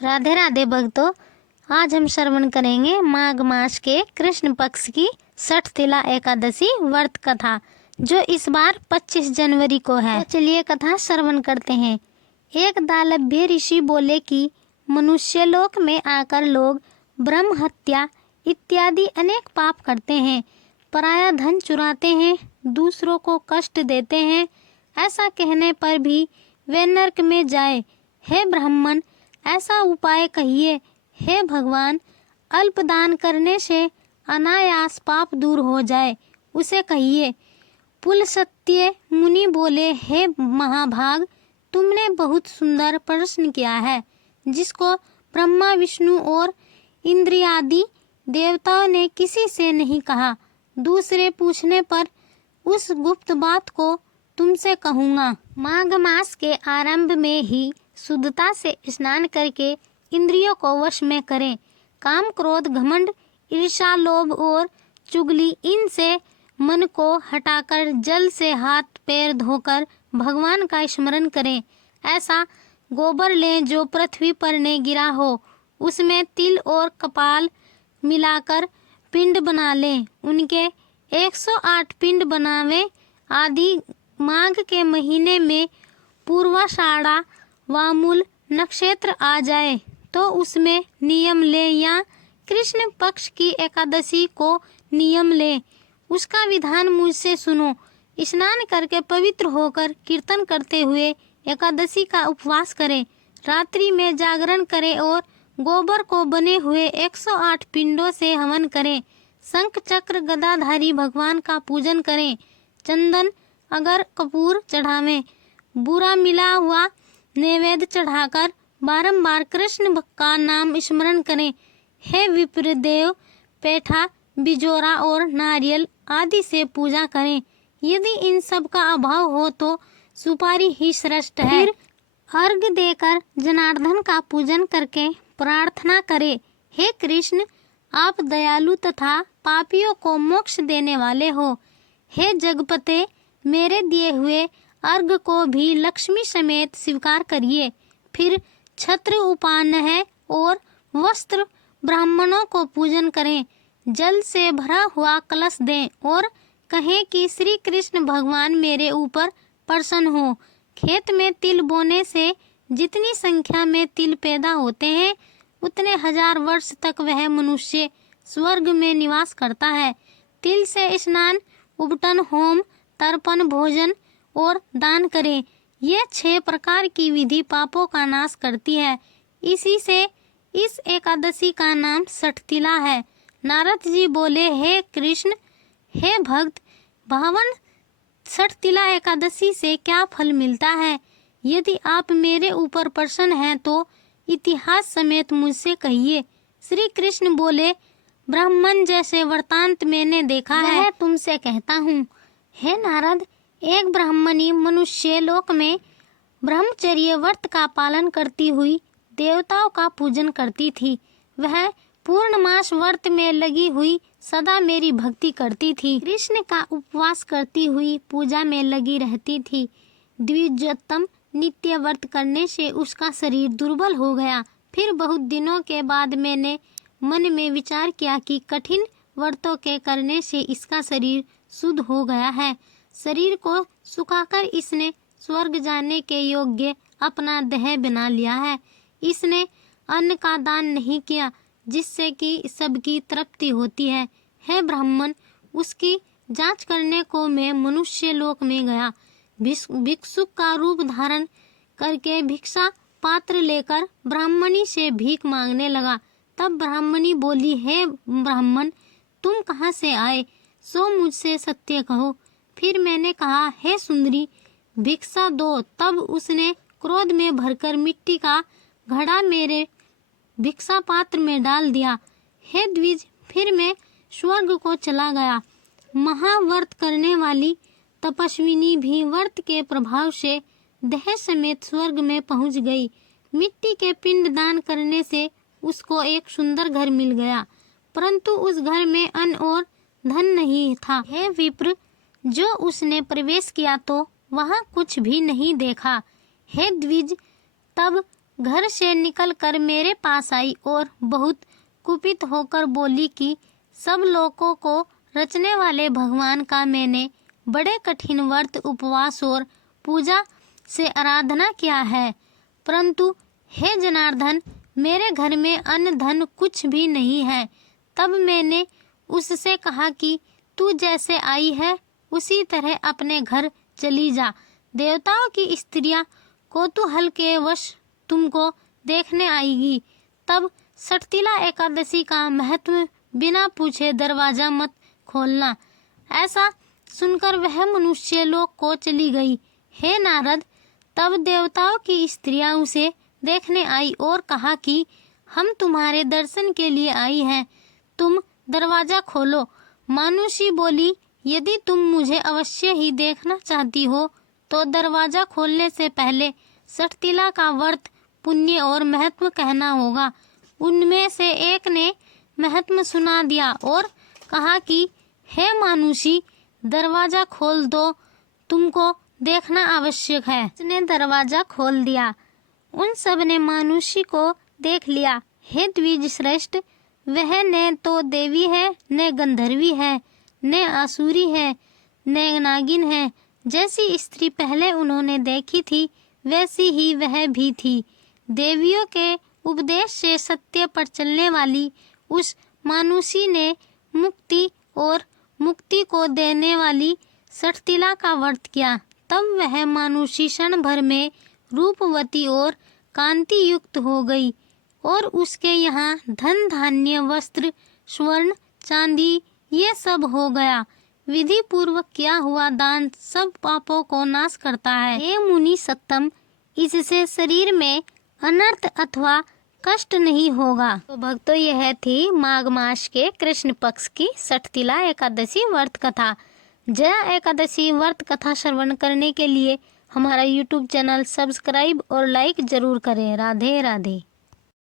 राधे राधे भक्तों, आज हम श्रवण करेंगे माघ मास के कृष्ण पक्ष की छठ तिला एकादशी व्रत कथा, जो इस बार 25 जनवरी को है। तो चलिए कथा श्रवण करते हैं। एक दालभ्य ऋषि बोले कि मनुष्य लोक में आकर लोग ब्रह्म हत्या इत्यादि अनेक पाप करते हैं, पराया धन चुराते हैं, दूसरों को कष्ट देते हैं। ऐसा कहने पर भी वे नरक में जाए। हे ब्राह्मण, ऐसा उपाय कहिए। हे भगवान, अल्प दान करने से अनायास पाप दूर हो जाए, उसे कहिए। पुलस्त्य मुनि बोले, हे महाभाग, तुमने बहुत सुंदर प्रश्न किया है, जिसको ब्रह्मा विष्णु और इंद्रियादि देवताओं ने किसी से नहीं कहा। दूसरे पूछने पर उस गुप्त बात को तुमसे कहूँगा। माघ मास के आरंभ में ही शुद्धता से स्नान करके इंद्रियों को वश में करें। काम, क्रोध, घमंड, ईर्ष्या, लोभ और चुगली, इनसे मन को हटाकर जल से हाथ पैर धोकर भगवान का स्मरण करें। ऐसा गोबर लें जो पृथ्वी पर ने गिरा हो, उसमें तिल और कपाल मिलाकर पिंड बना लें। उनके 108 पिंड बनावें। आदि माघ के महीने में पूर्वाषाढ़ा वामूल नक्षत्र आ जाए तो उसमें नियम ले, या कृष्ण पक्ष की एकादशी को नियम ले। उसका विधान मुझसे सुनो। स्नान करके पवित्र होकर कीर्तन करते हुए एकादशी का उपवास करें। रात्रि में जागरण करें और गोबर को बने हुए 108 पिंडों से हवन करें। शंख चक्र गदाधारी भगवान का पूजन करें। चंदन अगर कपूर चढ़ावें। बुरा मिला हुआ नैवेद्य चढ़ाकर बारंबार कृष्ण का नाम स्मरण करें। हे विप्रदेव, पेठा, बिजोरा और नारियल आदि से पूजा करें। यदि इन सब का अभाव हो तो सुपारी ही श्रेष्ठ है। फिर अर्घ देकर जनार्दन का पूजन करके प्रार्थना करें, हे कृष्ण, आप दयालु तथा पापियों को मोक्ष देने वाले हो। हे जगपते, मेरे दिए हुए अर्घ को भी लक्ष्मी समेत स्वीकार करिए। फिर छत्र, उपान्ह और वस्त्र ब्राह्मणों को पूजन करें। जल से भरा हुआ कलश दें और कहें कि श्री कृष्ण भगवान मेरे ऊपर प्रसन्न हो। खेत में तिल बोने से जितनी संख्या में तिल पैदा होते हैं, उतने 1000 वर्ष तक वह मनुष्य स्वर्ग में निवास करता है। तिल से स्नान, उबटन, होम, तर्पण, भोजन और दान करें। ये 6 प्रकार की विधि पापों का नाश करती है। इसी से इस एकादशी का नाम छठ तिला है। नारद जी बोले, हे कृष्ण, हे भक्त, 52 छठ तिला एकादशी से क्या फल मिलता है? यदि आप मेरे ऊपर प्रसन्न हैं तो इतिहास समेत मुझसे कहिए। श्री कृष्ण बोले, ब्राह्मण जैसे वृतांत मैंने देखा है, तुमसे कहता हूँ। हे नारद, एक ब्राह्मणी मनुष्य लोक में ब्रह्मचर्य व्रत का पालन करती हुई देवताओं का पूजन करती थी। वह पूर्णमास व्रत में लगी हुई सदा मेरी भक्ति करती थी। कृष्ण का उपवास करती हुई पूजा में लगी रहती थी। द्विजोत्तम नित्य व्रत करने से उसका शरीर दुर्बल हो गया। फिर बहुत दिनों के बाद मैंने मन में विचार किया कि कठिन व्रतों के करने से इसका शरीर शुद्ध हो गया है। शरीर को सुखाकर इसने स्वर्ग जाने के योग्य अपना देह बना लिया है। इसने अन्न का दान नहीं किया, जिससे कि सबकी तृप्ति होती है। हे ब्राह्मण, उसकी जांच करने को मैं मनुष्य लोक में गया। भिक्षुक का रूप धारण करके भिक्षा पात्र लेकर ब्राह्मणी से भीख मांगने लगा। तब ब्राह्मणी बोली, हे ब्राह्मण, तुम कहाँ से आए, सो मुझसे सत्य कहो। फिर मैंने कहा, हे सुंदरी, भिक्षा दो। तब उसने क्रोध में भरकर मिट्टी का घड़ा मेरे भिक्षा पात्र में डाल दिया। हे द्विज, फिर मैं स्वर्ग को चला गया। महाव्रत करने वाली तपस्विनी भी व्रत के प्रभाव से देह समेत स्वर्ग में पहुंच गई। मिट्टी के पिंड दान करने से उसको एक सुंदर घर मिल गया, परंतु उस घर में अन्न और धन नहीं था। हे विप्र, जो उसने प्रवेश किया तो वहाँ कुछ भी नहीं देखा। हे द्विज, तब घर से निकलकर मेरे पास आई और बहुत कुपित होकर बोली कि सब लोगों को रचने वाले भगवान का मैंने बड़े कठिन व्रत, उपवास और पूजा से आराधना किया है, परंतु हे जनार्दन, मेरे घर में अन्न धन कुछ भी नहीं है। तब मैंने उससे कहा कि तू जैसे आई है उसी तरह अपने घर चली जा। देवताओं की स्त्रियां कौतूहल के वश तुमको देखने आएगी। तब सठतिला एकादशी का महत्व बिना पूछे दरवाजा मत खोलना। ऐसा सुनकर वह मनुष्य लोक को चली गई। हे नारद, तब देवताओं की स्त्रियां उसे देखने आई और कहा कि हम तुम्हारे दर्शन के लिए आई हैं, तुम दरवाजा खोलो। मानुषी बोली, यदि तुम मुझे अवश्य ही देखना चाहती हो तो दरवाजा खोलने से पहले सठतिला का व्रत, पुण्य और महत्व कहना होगा। उनमें से एक ने महत्व सुना दिया और कहा कि हे मानुषी, दरवाजा खोल दो, तुमको देखना आवश्यक है। उसने दरवाजा खोल दिया। उन सब ने मानुषी को देख लिया। हे द्विज श्रेष्ठ, वह न तो देवी है, न गंधर्वी है, न आसुरी है, न नागिन है। जैसी स्त्री पहले उन्होंने देखी थी वैसी ही वह भी थी। देवियों के उपदेश से सत्य पर चलने वाली उस मानुषी ने मुक्ति और मुक्ति को देने वाली सठतिला का व्रत किया। तब वह मानुषी क्षण भर में रूपवती और कांति युक्त हो गई और उसके यहाँ धन, धान्य, वस्त्र, स्वर्ण, चांदी ये सब हो गया। विधि पूर्वक किया हुआ दान सब पापों को नाश करता है। हे मुनि सत्तम, इससे शरीर में अनर्थ अथवा कष्ट नहीं होगा। तो भक्तों, यह थी माघ मास के कृष्ण पक्ष की सठतिला एकादशी व्रत कथा। जया एकादशी व्रत कथा श्रवण करने के लिए हमारा YouTube चैनल सब्सक्राइब और लाइक जरूर करें। राधे राधे।